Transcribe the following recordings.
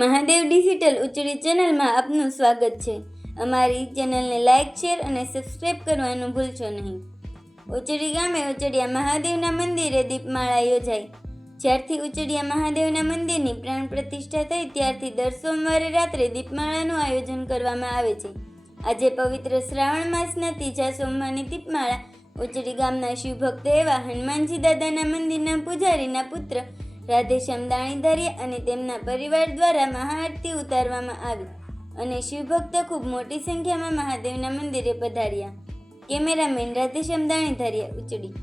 Mahadev digital Uchdi ચેનલમાં આપનું સ્વાગત છે। અમારી ચેનલને લાઇક, શેર અને સબસ્ક્રાઇબ કરવાનું ભૂલશો નહીં। ઉચડી ગામે ઉચડિયા મહાદેવના મંદિરે દીપમાળા યોજાઈ। જ્યારથી ઉચડિયા મહાદેવના મંદિરની પ્રાણ પ્રતિષ્ઠા થઈ ત્યારથી દર સોમવારે રાત્રે દીપમાળાનું આયોજન કરવામાં આવે છે। આજે પવિત્ર શ્રાવણ માસના ત્રીજા સોમવારની દીપમાળા ઉચડી ગામના શિવભક્ત એવા હનુમાનજી દાદાના મંદિરના પૂજારીના પુત્ર રાધેશ્યામ દાણીધારિયા અને તેમના પરિવાર દ્વારા મહાઆરતી ઉતારવામાં આવી અને શિવભક્તો ખૂબ મોટી સંખ્યામાં મહાદેવના મંદિરે પધાર્યા। કેમેરામેન રાધેશ્યામ દાણીધારિયા, ઉચડી।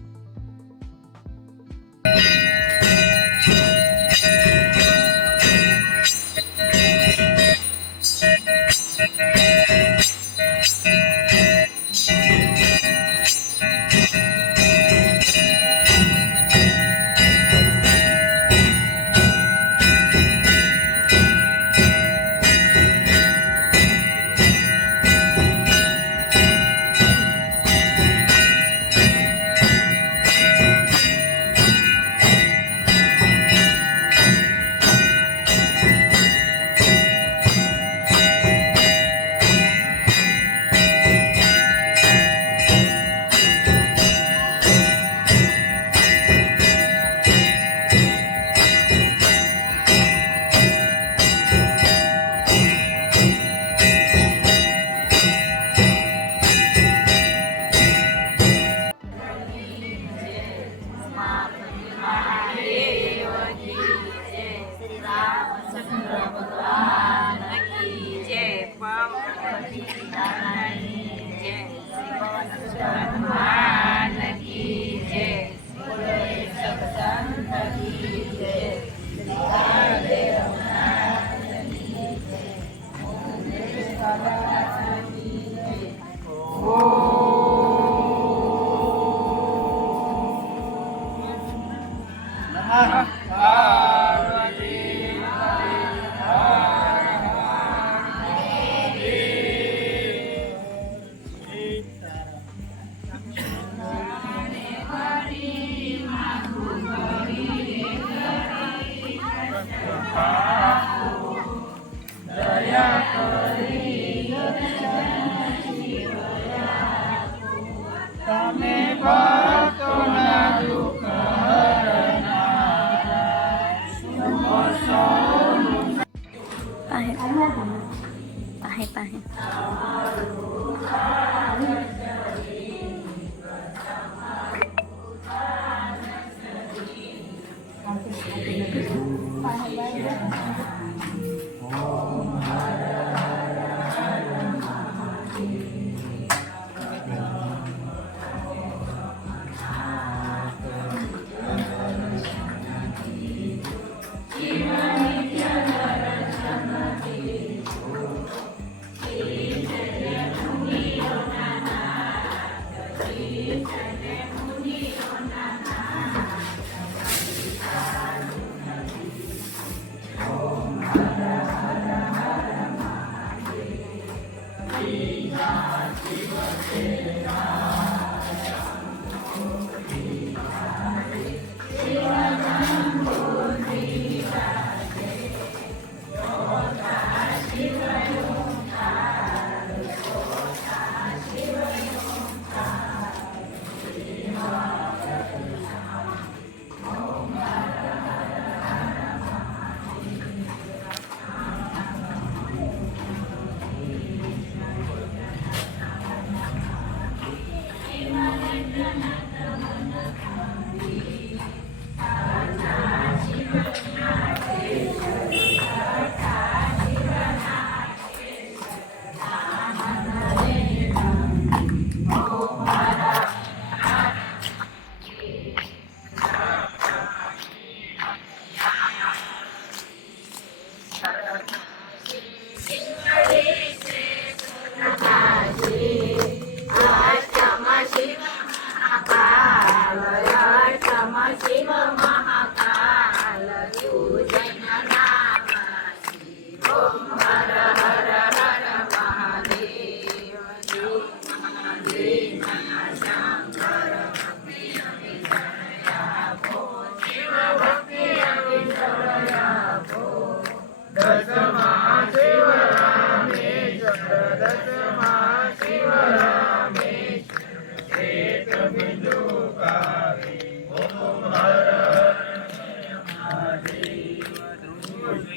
ભજતા